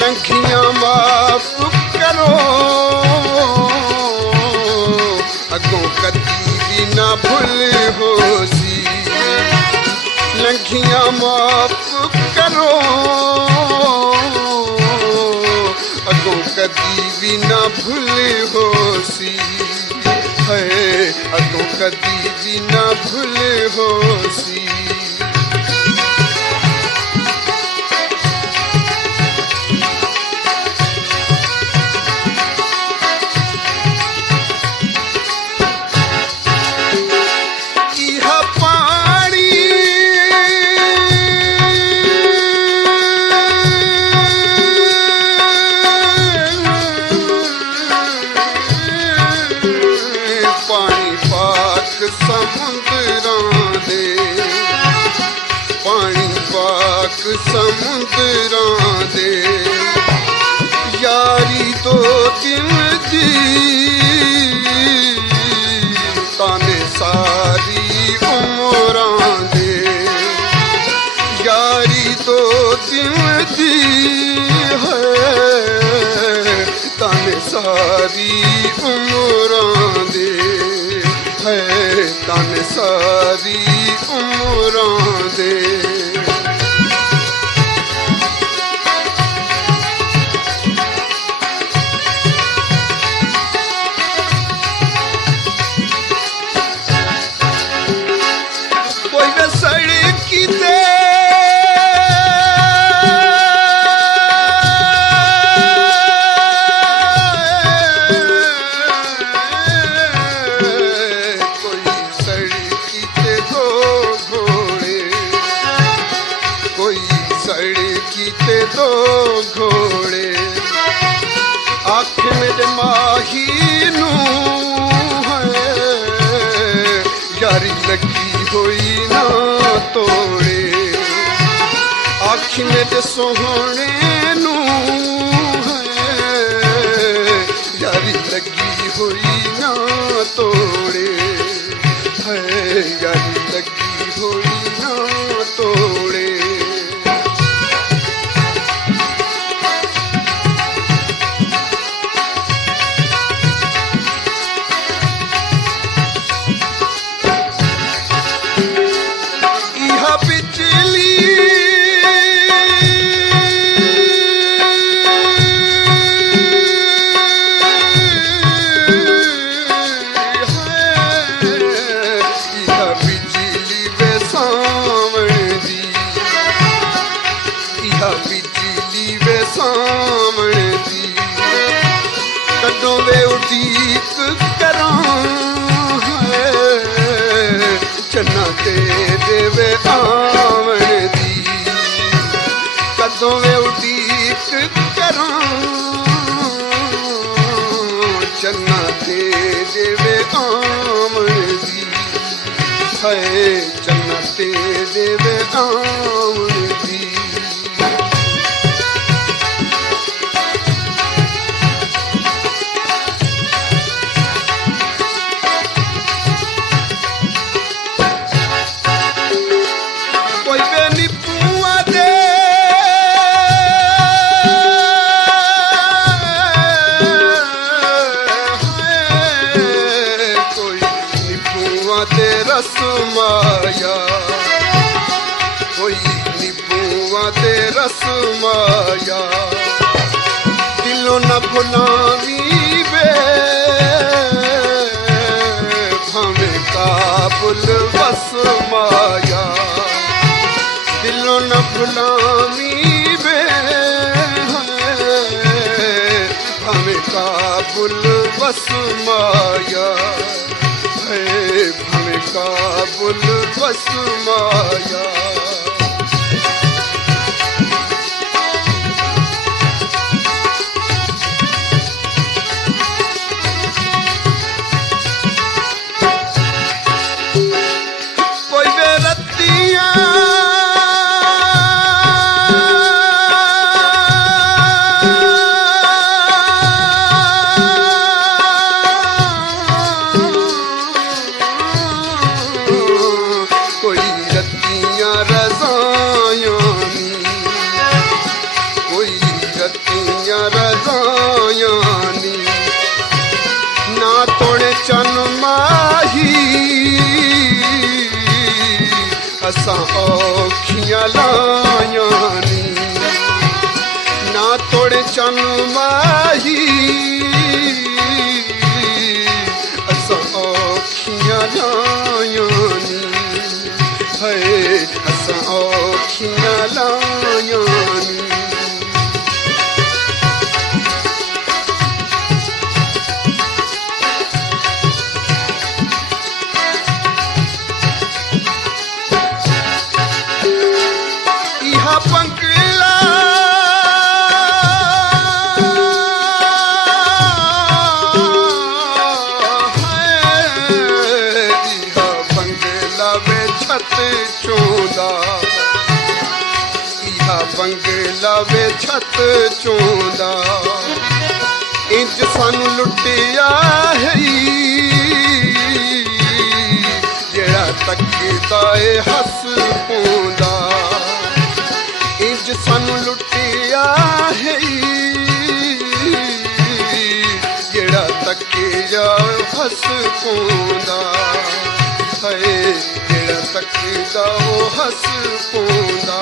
लंघियां माफ करो अगों कदी भी ना भूल होसी लंघियां माफ करो अगों कदी भी ना भूल होसी है अगों कदी भी ना भूल होसी समुद्रां दे यारी तो दिन दी ताने सारी उमरां दे यारी तो दिन दी है ताने सारी उमरां दे है ताने सारी उमरां दे यारी लगी हुई ना तोड़े आँख मेरे सोहने नू है यारी लगी हुई ना तोड़े है यारी लगी हुई ना तोड़े बिजली वे सामने दी कदों वे उड़ीक करां है चन्ना तेरे वे आमने दी कदों वे उड़ीक करां चन्ना तेरे वे आमने दी है चन्ना तेरे वे आमने दी रसमाया कोई निबुआ ते रसमाया दिलों न भुलावी बे भावे काबुल बसमाया दिलों न भुलावी बे भावे काबुल बसमाया काबुल बसमाया कोई बेरतियां औखियां लायां नी ना तोड़े चन माही असां औखियां लायां नी है असां औखियां लायां नी बंगला है इहा बंगला वे छत चोंदा इहा बंगला वे छत चोंदा इंज सानू लुटिया है जेड़ा तकदा ए हस पोंदा इंज सानू लुटिया है जेड़ा तकिया हस पोंदा है जेड़ा तकदा वो हस पोंदा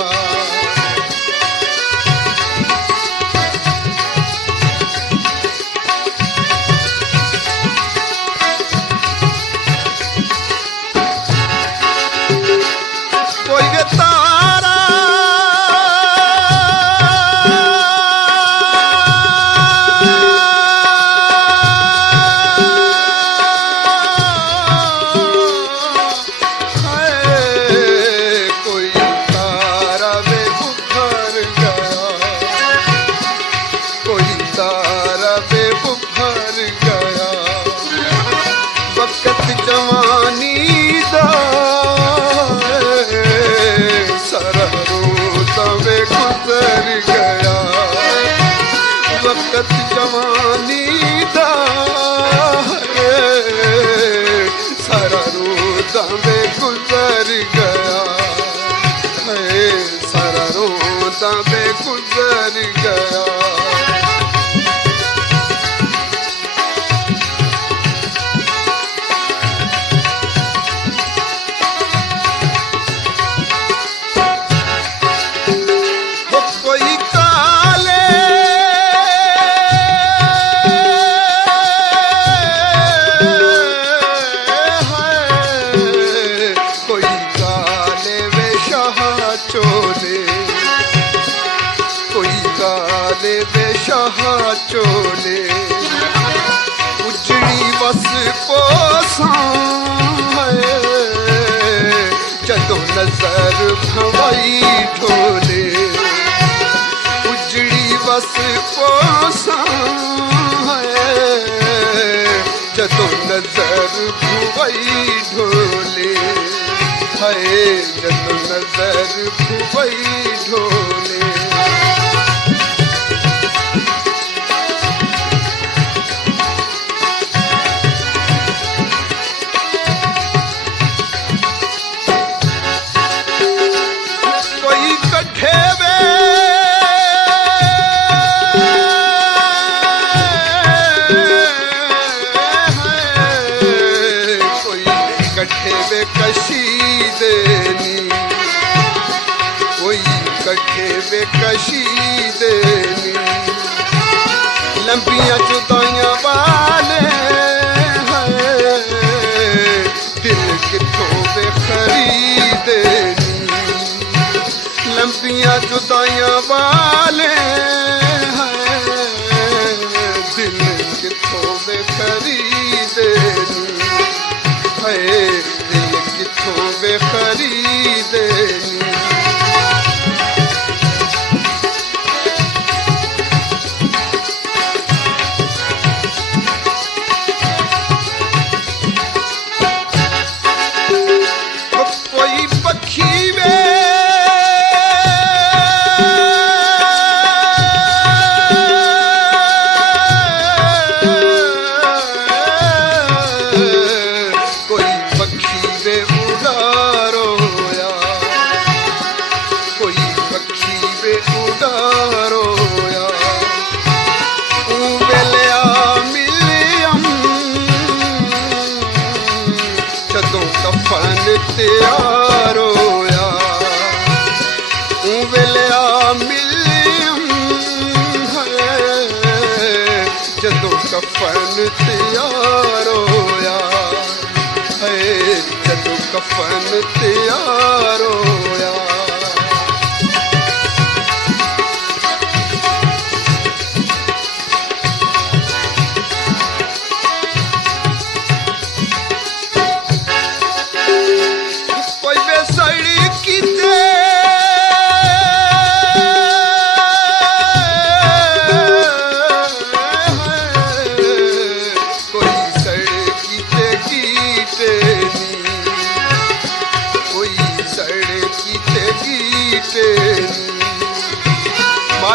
कोई वे तारा जवानी दा सरहरों तवे गुजर गया वक्त जवानी दा सरहरों तवे गुजर गया सरहरों तवे गुजर गया चोले उजड़ी बस पोसां जदों नजर भवाई ढोले उजड़ी बस पोसां जदों नजर भवाई ढोले है जदों नजर भवाई ढोले वे कशी देनी कोई कट्ठे वे कशी देनी लंबियां जुदाइयां वाले दिल किथों वे खरीदेनी लंबियां जुदाइयां वाले दिल किथों वे खरीदेनी दिल किथों वे खरीदेनी कोई पक्षी वे ਤਿਆਰ ਹੋਇਆ ਹੈ ਜਦੋਂ ਕਫਨ ਤਿਆਰ ਹੋਇਆ ਕੋਈ ਬੇਸੜੀ ਕੀਤੇ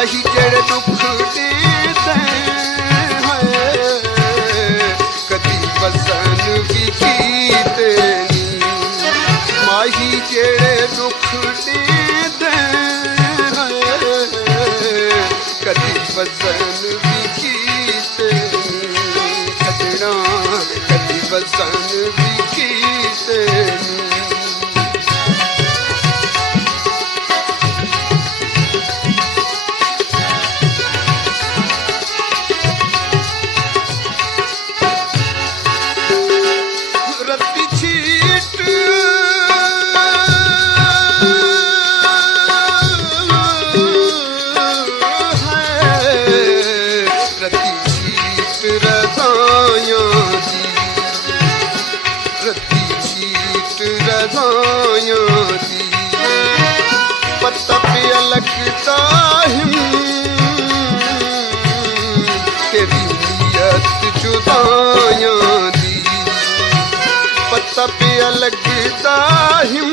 ਮਾਹੀ ਜਿਹੜੇ ਦੁੱਖ ਦੇਂਦੇ ਹੈ ਕਦੀ ਵਸਨ ਵੀ ਕੀਤੇ ਨੀ ਮਾਹੀ ਜਿਹੜੇ ਦੁੱਖ ਦੇਂਦੇ ਹੈ ਕਦੀ ਵਸਨ ਵੀ ਕੀਤੇ ਨੀ ਸਜਣਾ ਕਦੀ ਵਸਨ ਵੀ ਕੀਤੇ ਨੀ पत्ता पिया लगता हिम तेरी नीयत जुदाइयां दी पत्ता पिया लगता हिम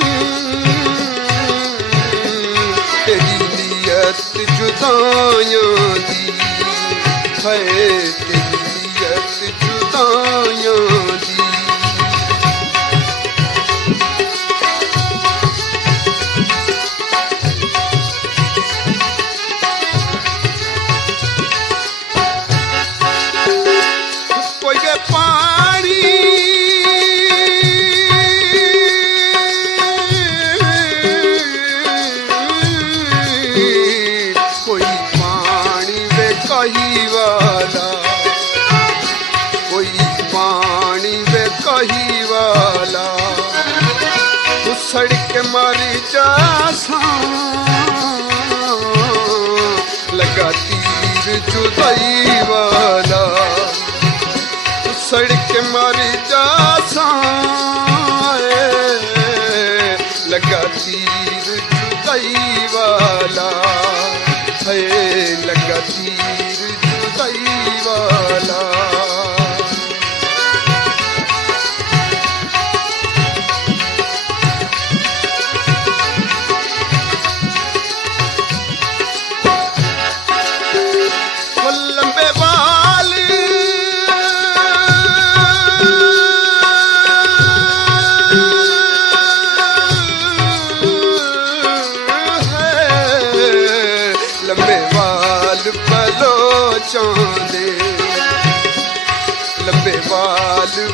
तेरी नीयत जुदाइयां दी है तेरी नीयत जुदाइयां दी सड़क मारी जा लगा तीर जुदाई वाला सड़क मारी जा लगा तीर जुदाई वाला है लगा तीर जुदाई वाला लंबे बाल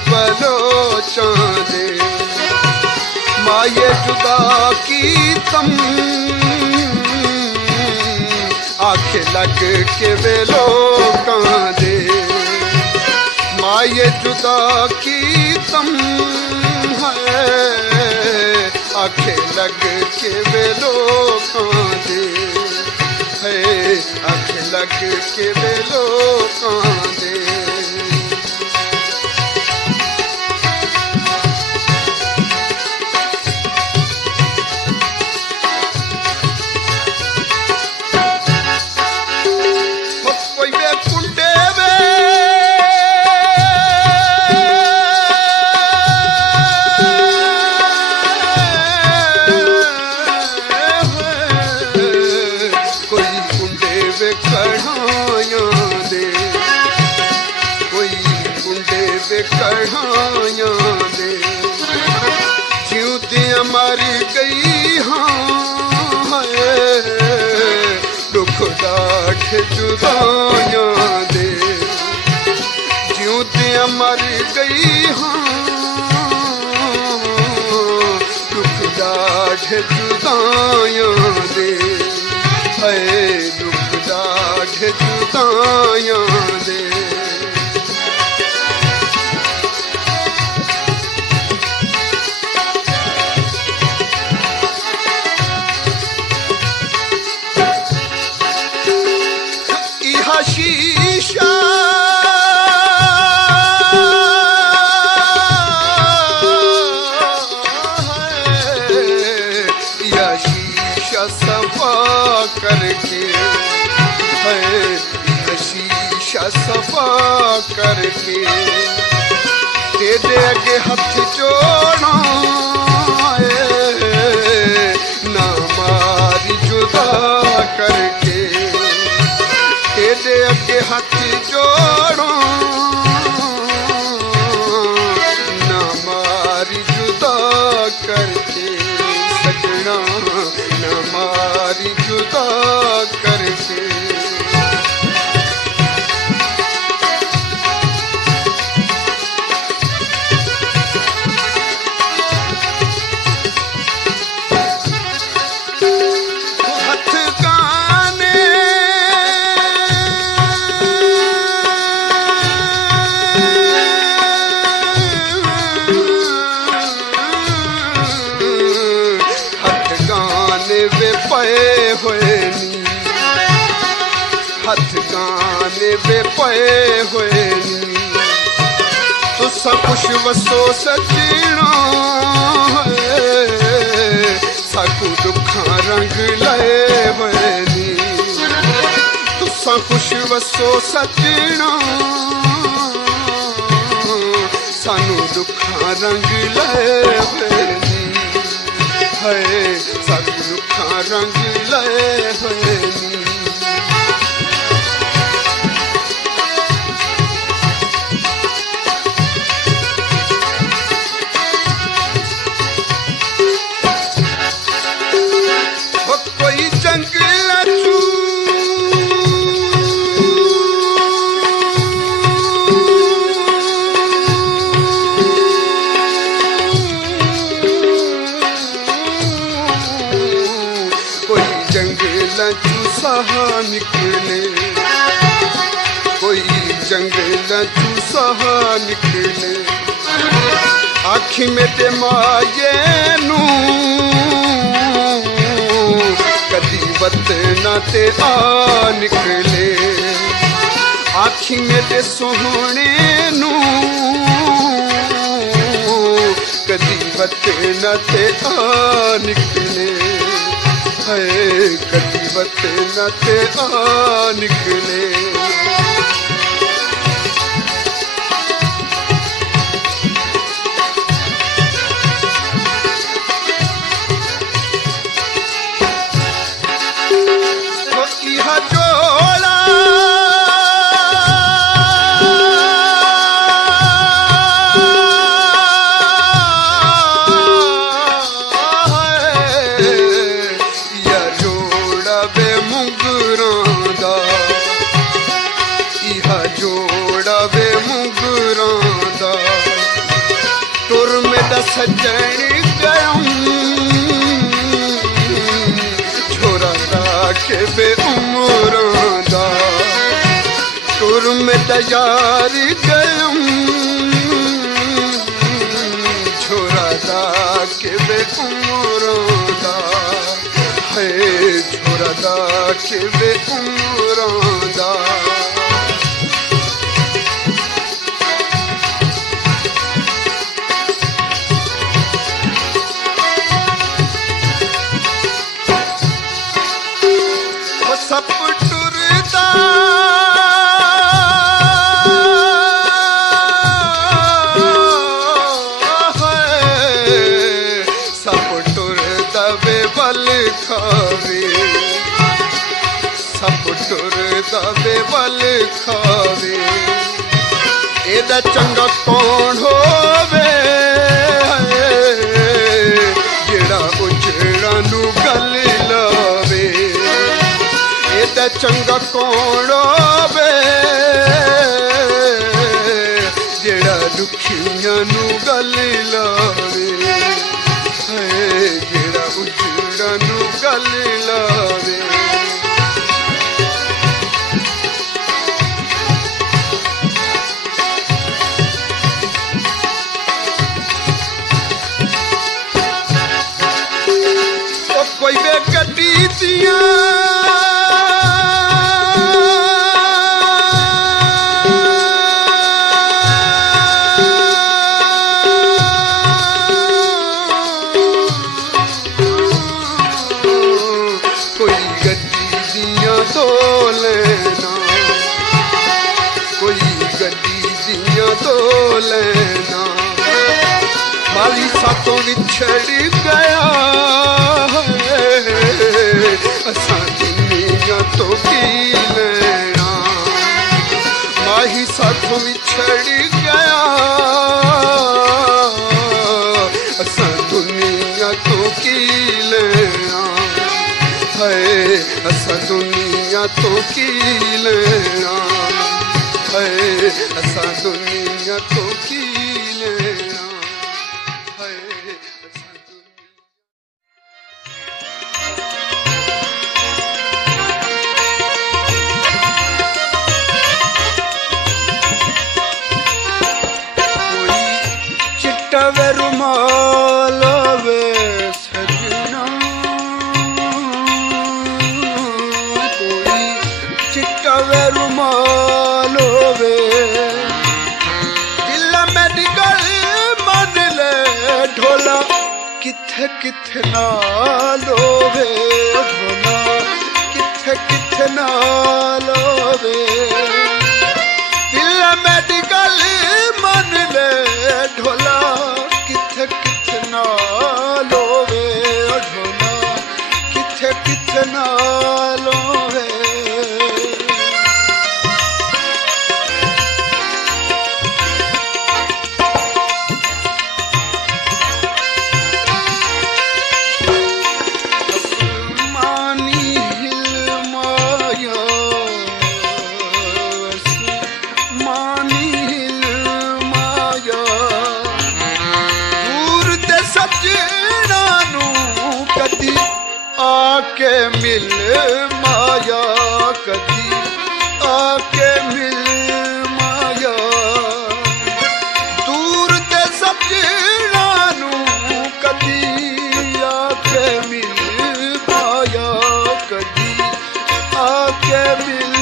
बलोचां दे माये जुदा की तम आखे लग के वे लोकां दे माये जुदा की तम है आखे लग के वे लोकां दे है आखे लग के वे लोकां दे कढ़ाइयां दे जिउदियां मर गई हाँ दुख दाठ जुदाइयां दे जिउदियां मर गई हाँ दुख दाठ जुदाइयां दे दुख दाठ जुदाइयां दे सफा करके है शीशा सफा करके तेरे अगे हथ जोड़ा ना मारी जुदा करके तेरे अगे हथ जोड़ा ना मारी जुदा करके सजना ना मारी जुदा करके हथ गाने वे पए हुए नी तुसा खुश वसो सजना साकू दुखा रंग लए हुए नी तुसा खुश वसो सजना सानू दुखा रंग लए हुए नी है साकू दुखा रंग लए हुए नी सहा निकले कोई जंगल सहा निकले आखी में ते माये नू कदी वतना ते आ निकले आखी में ते सोहने नू कदी वतना ते आ निकले है कदी वतना ते आ निकले इहा जोड़ा सजन गयम छोरा राखे बे उमरां तुर में तैयार गयम छोरा राखे बे उमरां है छोरा राखे बे उमरां सप टुरदा सप टुरदा वे बल खावे सप टुरदा वे बल खावे एदा चंगा कौन होवे जेड़ा उजड़ा नू गल लावे चंगा कौन होवे जेड़ा दुखियां नू गल लावे जेड़ा उजड़ा नू गल लावे कोई वे गड्डी दियां दो लेना, कोई गड्डी दियां दो लेना। माली सातों विछड़ गया है, असां दुनिया तो की लेना। माही सातों विछड़ गया, असां दुनिया तो की लेना है। असां दुनिया तो की लेना है, असां दुनिया तो की लेना है, असां दुनिया। कोई चिट्टा वे रुमाल वे सजना, कोई चिट्टा वे रुमाल वे, दिल मेडिकल मन ले ढोला किथे किथे नाल वे, ढोला किथे किथे नाल वे। दिल मेडिकल मन ले ढोला किथे किथे नाल वे, ढोला किथे किथे नाल वे। आके मिल माया, कदी आके मिल माया। दूर दे सजना नू कदी आके मिल माया, कदी आके मिल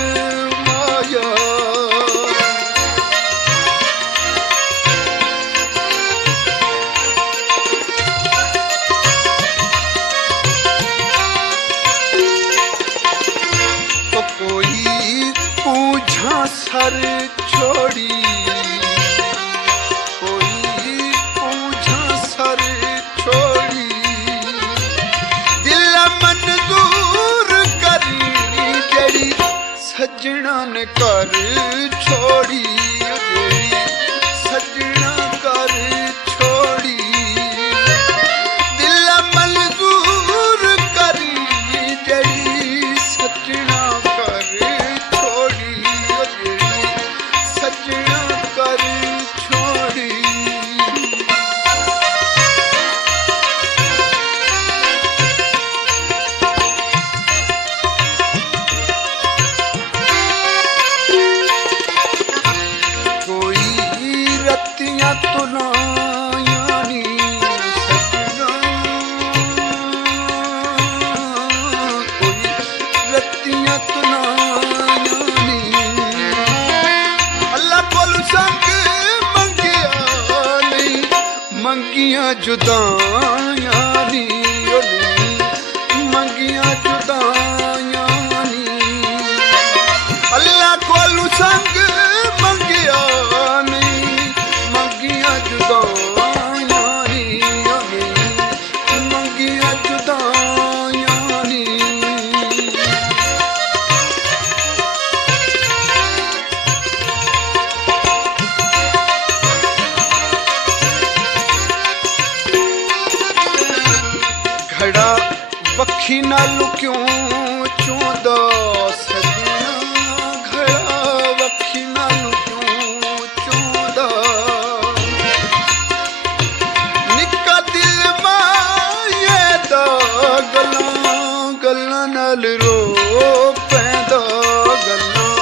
माया। सर छोड़ी, कोई पूछा सर छोड़ी, दिल मंजूर करी जेड़ी सजना ने कर छोड़ी, जेड़ी सजना कर छोड़ी। दिल मंजूर करी जेड़ी सजना कर छोड़ी, सजना कर छोड़ी। कोई रत्तियां तुलायानी सजना, कोई रत्तियां तुलायानी। अल्लाह कोल संग मंगिया नहीं, मंगिया जुदाइयां नी, मंगिया जुदाइयां नी। अल्लाह कोल संग मंगिया नहीं, मंगिया जुदाइयां नी, मंगिया जुदाइयां नी। घड़ा वखी नालू क्यों चौंदा सजना, घड़ा वखी नालू क्यों चौंदा। निक्का दिल माए दा गल्लां गल्लां नाल रो पैंदा, गल्लां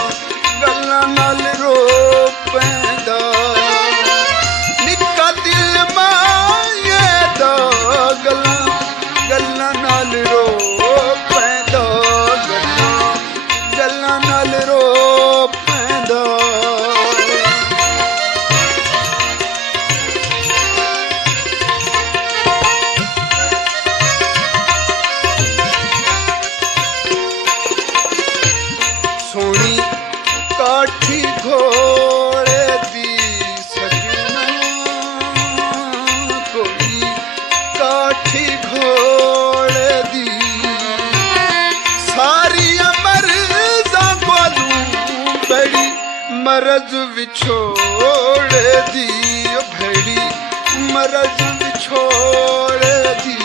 गल्लां नाल रो पैंदा। निक्का दिल माए दा गल्लां गल्लां नाल रो पैंदा, गल्लां गल्लां नाल रो पैंदा। मरज विछोड़ दी भेड़ी मरज विछोड़ दी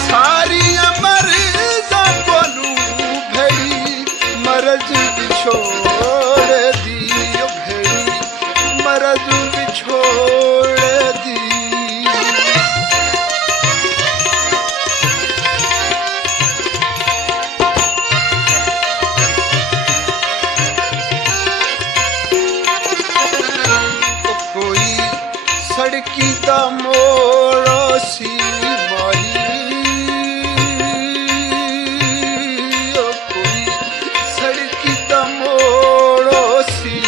सारी मरजा कोनू भेड़ी मरज विछोड़ दी भेड़ी मरज विछोड़ दी सड़की दा मोड़ सी माही कोई सड़की दा मोड़ सी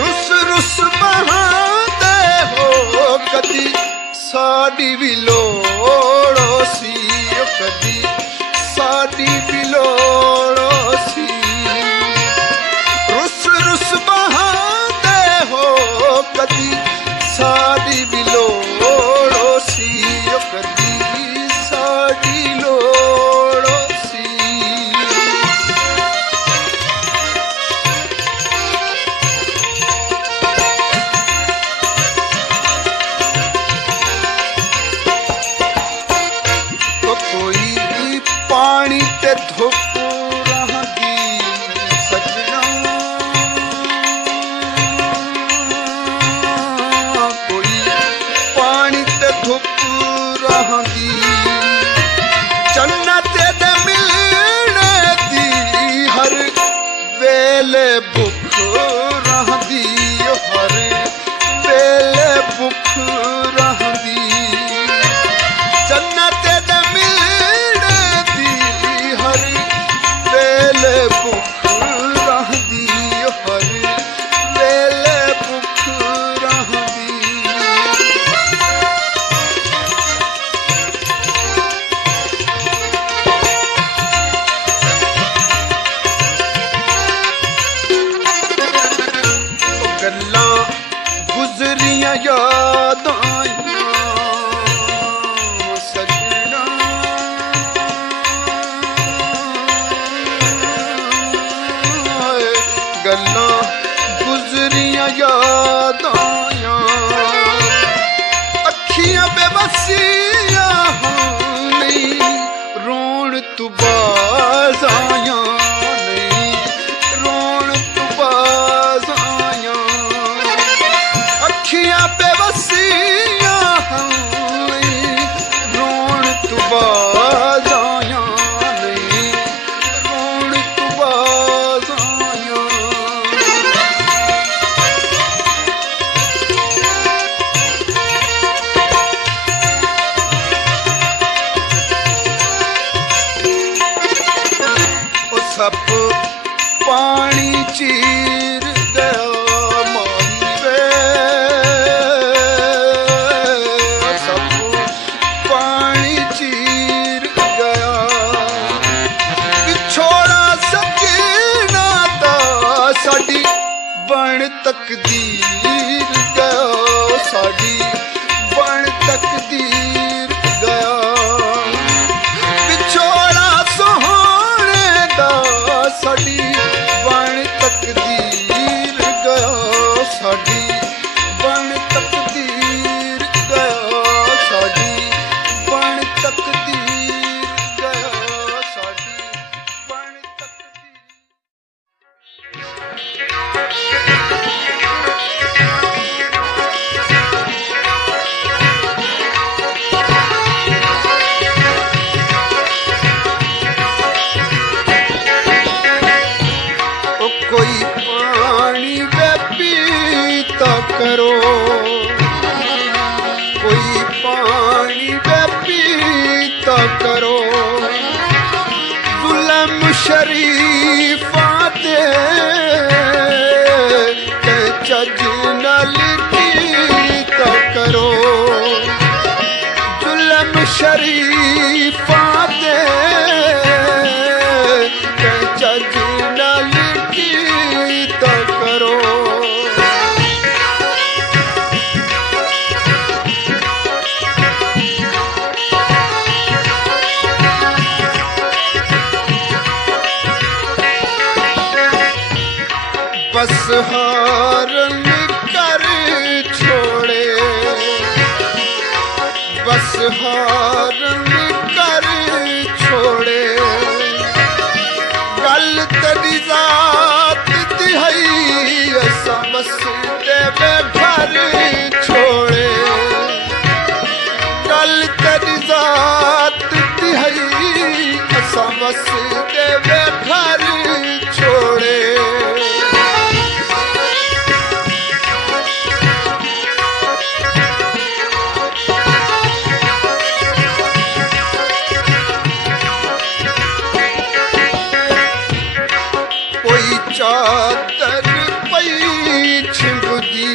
रुस रुस बहाते हो कदी साड़ी भी लोड़ सी कदी साड़ी भी लोड़ सी रुस रुस बहाते हो कदी साड़ी भी लोड़ो सी कदी साड़ी लोड़ो सी तो कोई पानी ते धुप रहंदी सजना धुप रहंदी जन्नत दे मिलने दी हर वेले भुख रहंदी हर वेले भुख रहंदी जन्नत दे मिलने दी हर वेले भुख रहंदी हर वेले भुख रहंदी गुजरियां याद सजना गल्ला गुजरियां याद अखियां बेबसियां नहीं रोन तू बाज आया नहीं रोन तू बाज आया अखियां बेबसियां रोन तू बाज आया नहीं रोन तू बाज आया ओ सब पानी चीर गया साड़ी बन तकदीर गया साड़ी बन तकदीर गया विछोड़ा सोहने दा साड़ी बन तकदीर गया साड़ी बन तकदीर गया साड़ी बन तकदीर गया साड़ी बन तकदीर कोई पानी वे पीता करो कोई पानी वे पीता करो जुल्म शरीफा दे चज नाल पीता करो जुल्म शरीफा दे चज नाल पीता करो बस देवे घर छोड़े। कोई चादर पई छिंबदी,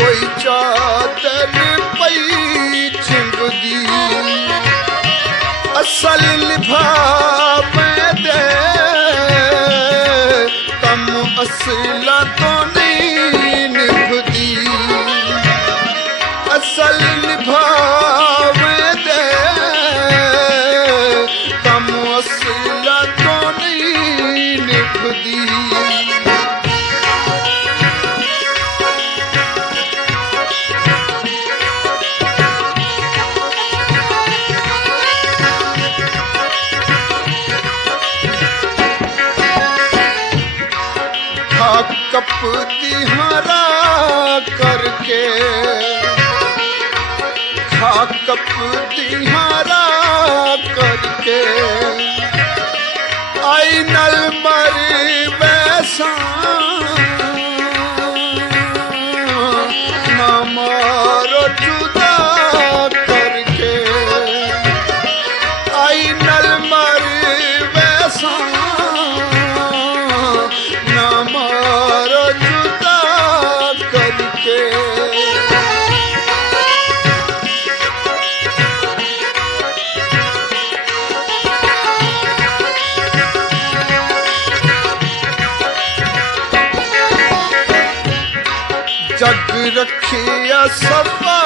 कोई चादर पई छिंबदी, असल निभावे दे कम असला तो नहीं निभदी, असल निभावे दे कम असला तो नहीं निभदी। कपती हरा करके, खा कपती हरा करके, आई नल मरी वैसा न मारो जुदा करके, आई नल मरी वैसा जग रखिया सफा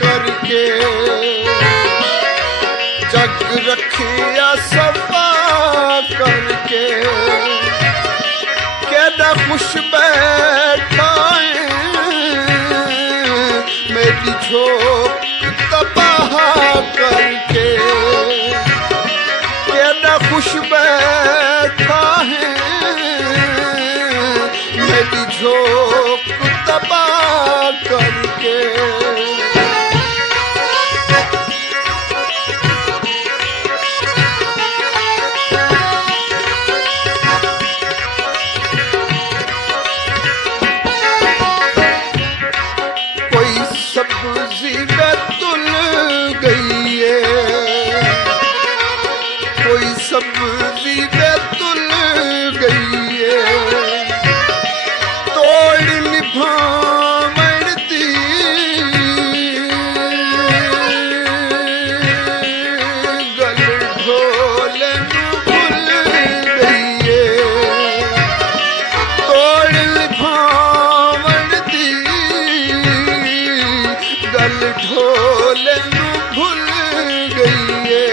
करके, जग रखिया सफा करके, केदा खुश बैठा मेरी झोंक तबाह करके, केदा खुश बैठा है मेरी झोंक तबाह करके। कोई सब्जी में तुल गई है, कोई सब्जी में तुल गई है, तोड़ निभावन दी गल ढोल भूल गई है, तोड़ निभावन दी गल ढोल भूल गई है।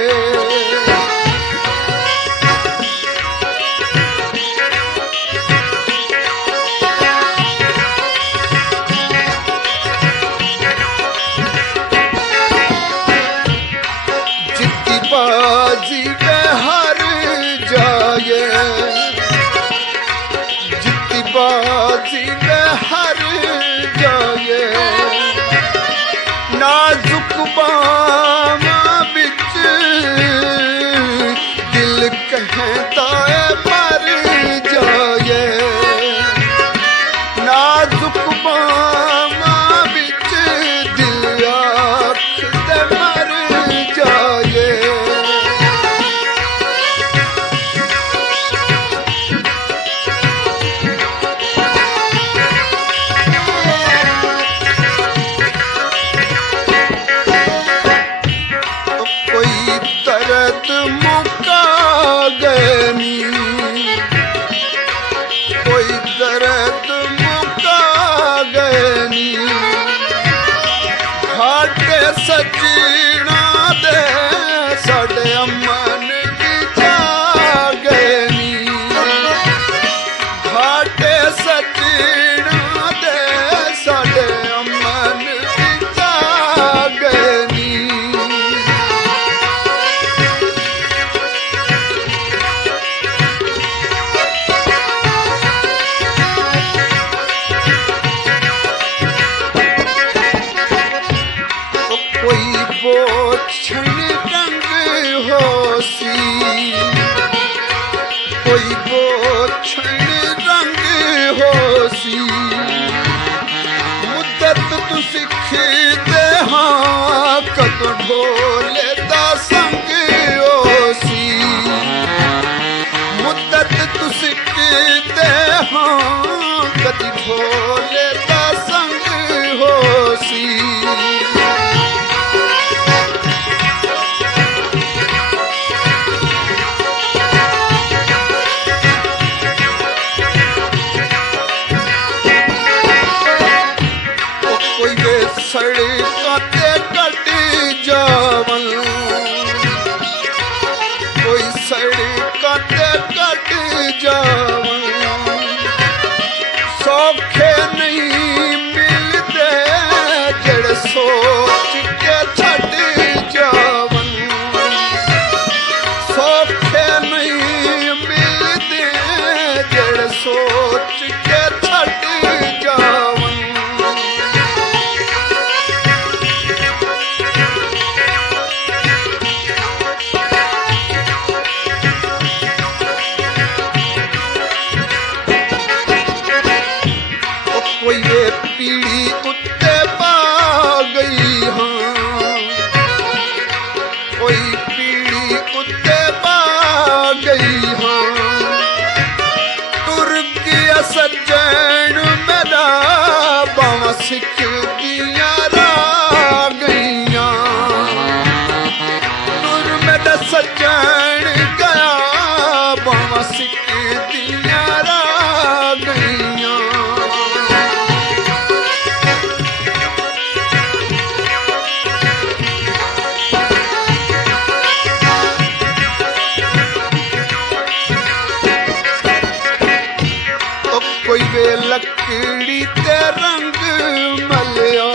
बाजी में हार जाए, जितनी बाजी में हार जाए, नाजुक बामा बिच दिल कहता है मर जाए, नाजुक बामा बिच दिल आखदे मर जाए। कोई दर्द मुका गनी, कोई दर्द मुका गनी, घाटे सजना दे साडे अमन बिचा गनी, घाटे सजना दे साडे अमन बिचा गनी। सी कोई बोछड़ रंग हो सी मुद्दत तू सिखदे हाँ कदों ढोले दा संग हो सी मुद्दत तू सिखदे हाँ कदी ढोले दा संग हो सी सड़कों ते कट जावन कोई सड़कों ते कट जावन सौखे नहीं मिलते जड़ सोच के छड़ जावन सौखे नहीं मिलते जड़ सोच के छड़ जावन कोई ये पीढ़ी उत्ते पा गई हाँ कोई पीढ़ी उत्ते पा गई हाँ तुर गया सज्जन मेरा बावा सिख दिया रा गईया तुर मेरा सज्जन गया बावा सिख दिया रा गईया कोई वे लकड़ी ते रंग मलिया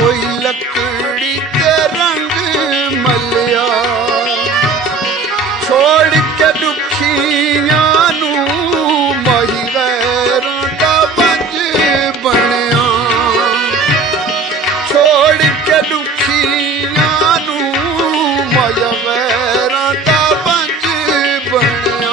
कोई लकड़ी ते रंग मलिया छोड़ के दुखियां नू मही गैरों दा बंज बनया छोड़ के दुखियां नू मही गैरों दा बंज बनया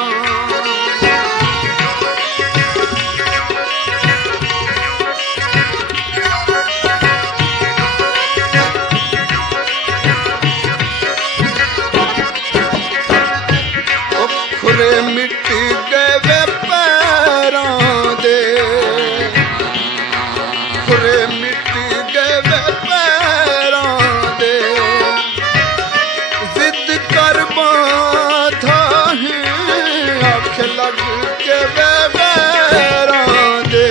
खुरे मिट गए वे पैरां दे खुरे मिट गए वे पैरां दे जिद कर बांधा है आँख लग के वे पैरां दे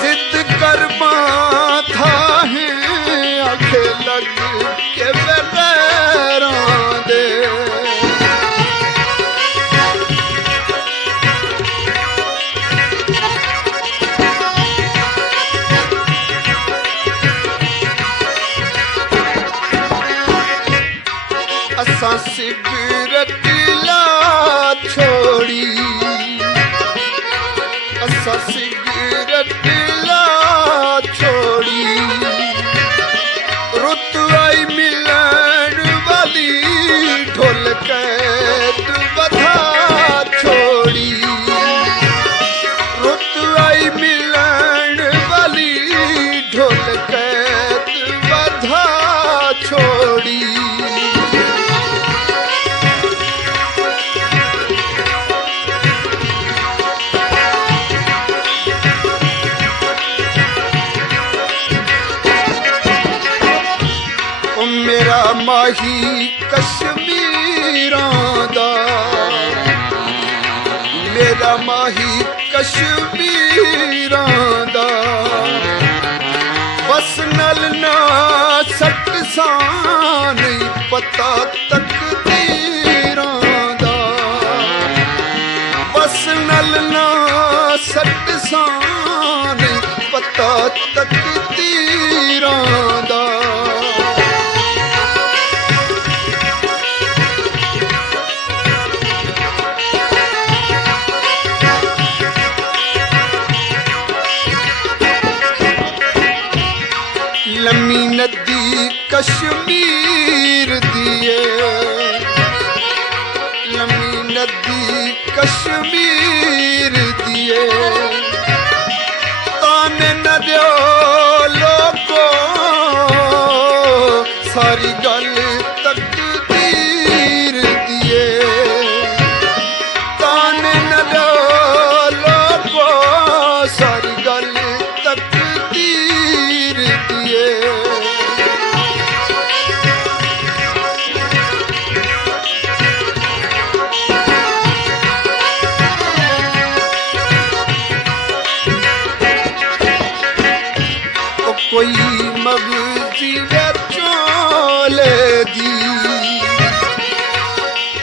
जिद कर बांधा है आँख लग के वे पैरां दे असां सिगरेट ला छोड़ी असां सिगरेट ला छोड़ी रुत आई मिलन वाली ढोल कैद बधा छोड़ी रुत आई मिलन वाली ढोल कैद बधा छोड़ी मेरा माही कश्मीरां दा मेरा माही कश्मीरां दा बस नल ना सट सा नहीं पता तकदीरां दा बस नल ना सट सा नहीं पता तकदीरां दा लम्मी नदी कश्मीर दिए लम्मी नदी कश्मीर दिए ताने न दो लोगो सारी गल तकदीर दिए ताने न दो लोगो सारी गल तकदीर दिए कोई मगजी वे चोले दी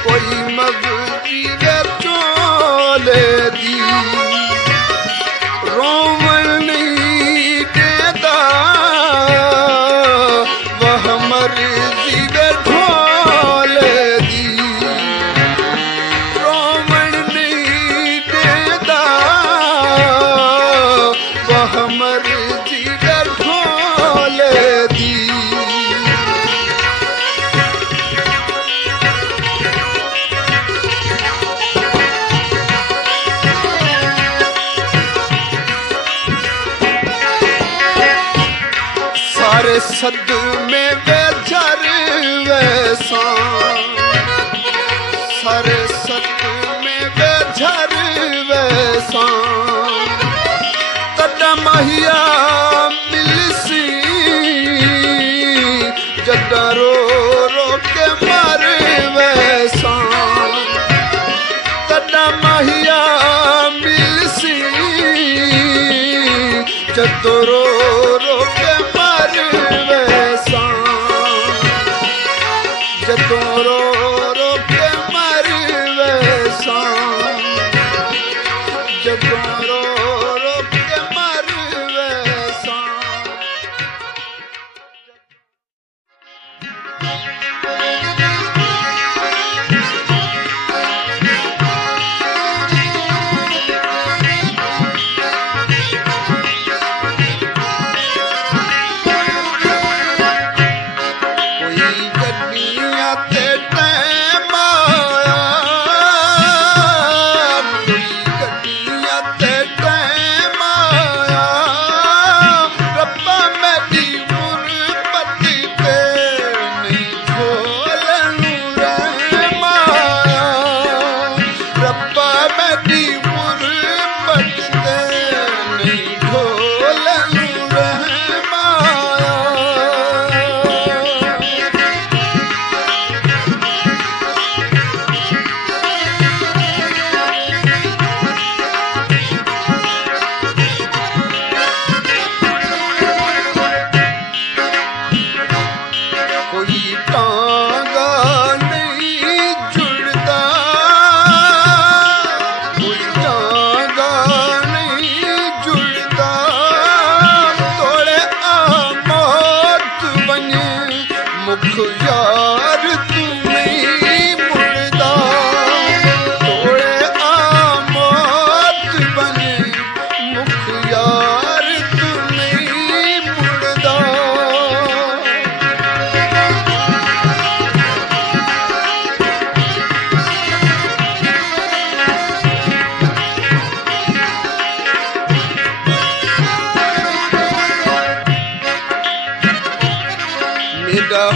कोई मगजी वे चोले दी रोवन नहीं देता वह मर्जी वे ढोले दी रोवन नहीं देता वह मर्जी सारे सद में वे झर वैसा सारे सद में वे झर वैसा तड़ा महिया मिलसी जदा रो रो के मर वैसा तड़ा महिया मिलसी जदो रो रो के मर वैसा जदो रो रो के मर वैसा जदो रो रो के मर वैसा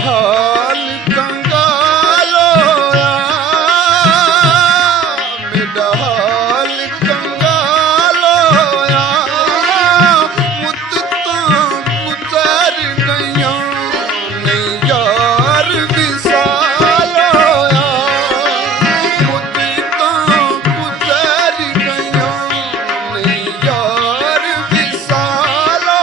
हाल कंगालो मेरा हाल कंगालो मुद्दतां गुज़र गईयां नहीं यार विसालो मुद्दतां गुज़र गईयां नहीं यार विसालो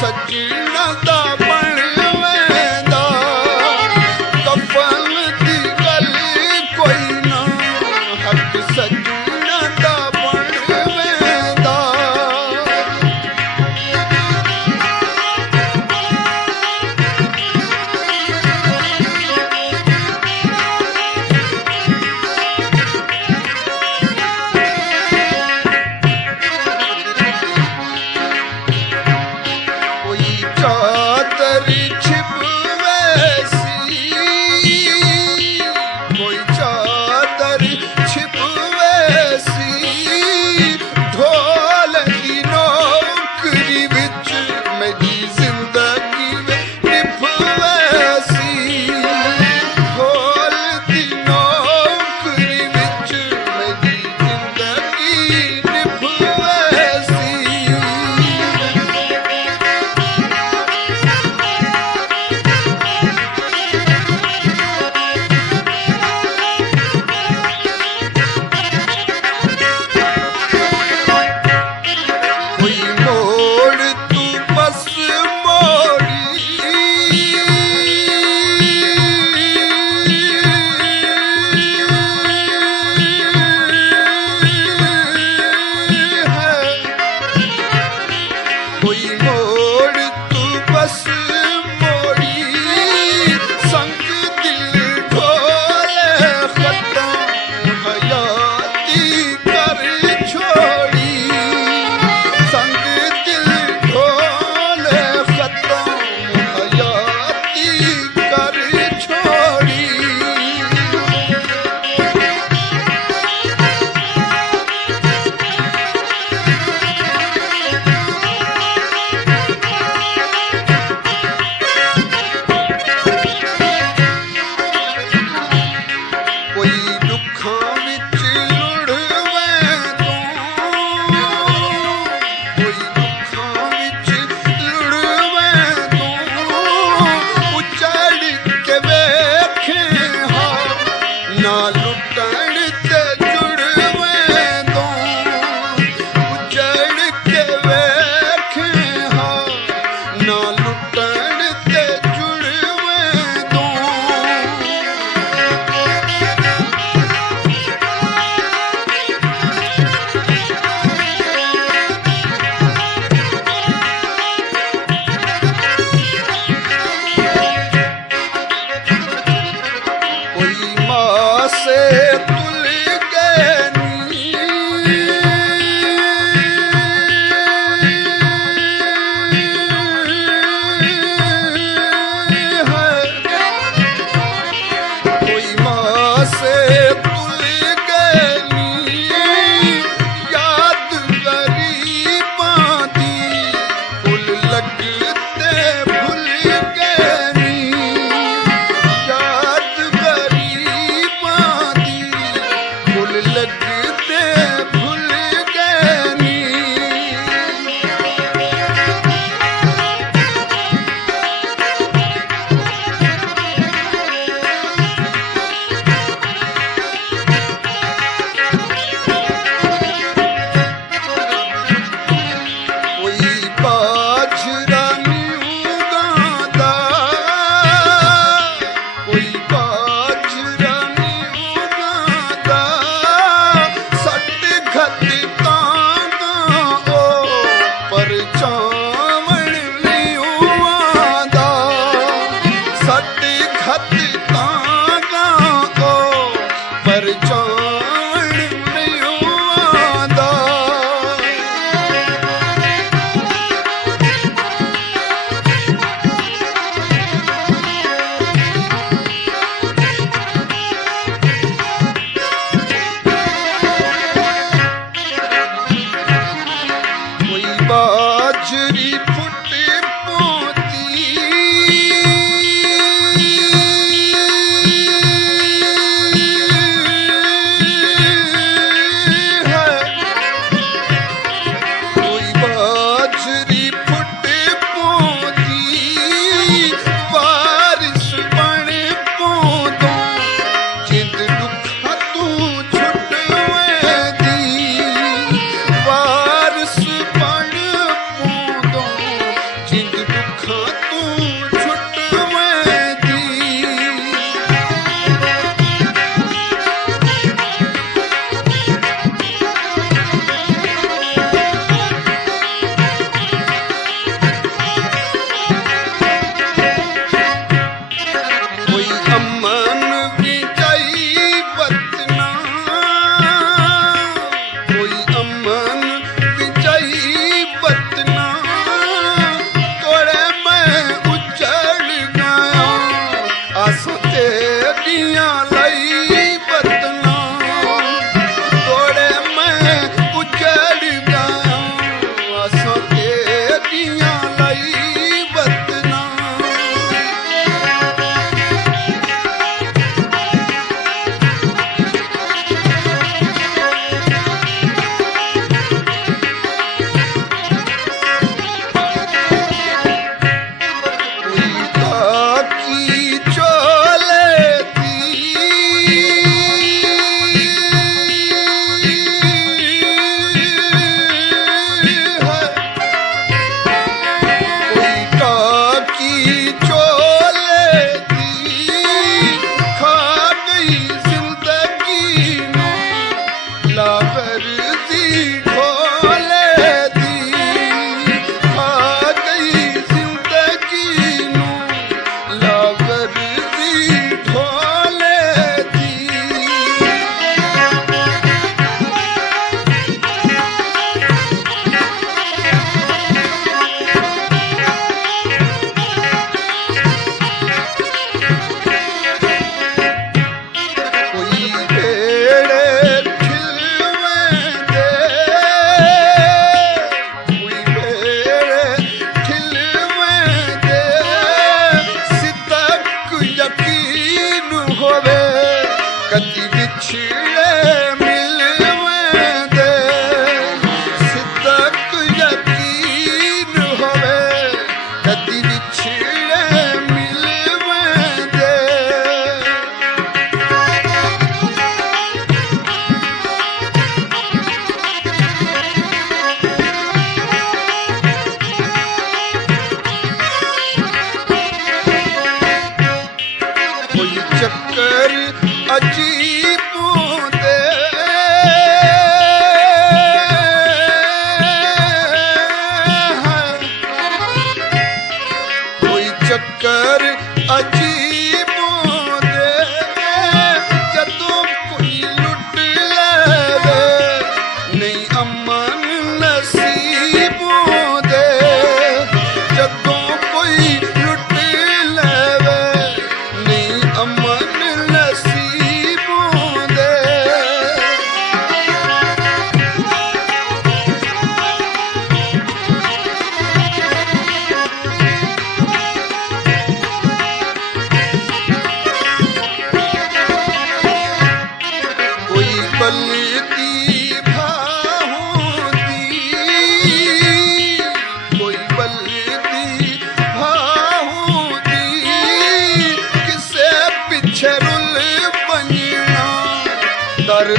सजण दा बण वेंदा कफन दी गल कोई ना हक सजण दा बण वेंदा कोई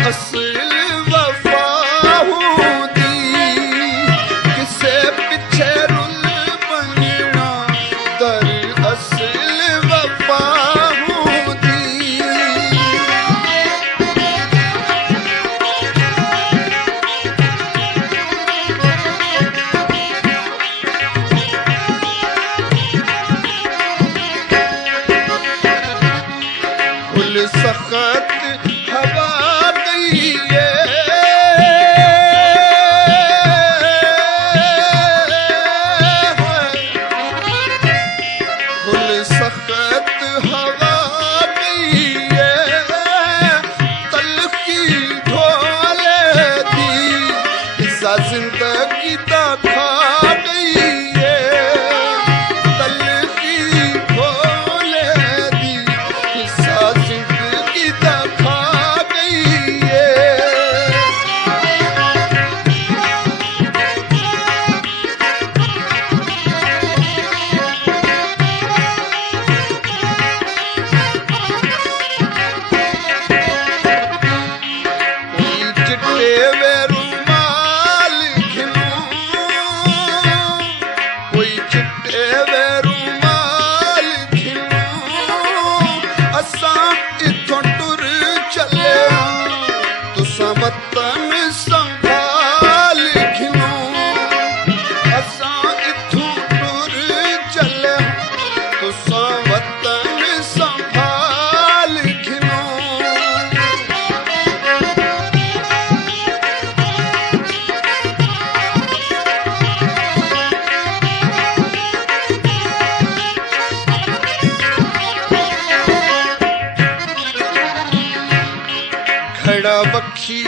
असल वफा होंदी किसे पिछे रुल बनना दर असल वफा होंदी गुल सखत हवा गई है गुल सखत हवा गई है तलखी ढोले दी इसा जिंदगी दा खा गई है तलखी ढोले दी इसा जिंदगी दा खा गई है कोई चिट्टे वे रुमाल घिनूं कोई चिट्टे वे रुमाल घिनूं असां इत्थों टुर चले तुसां वतन संभाल घिनूं असां इत्थों टुर चले तुसां वतन संभाल घिनूं खड़ा बखी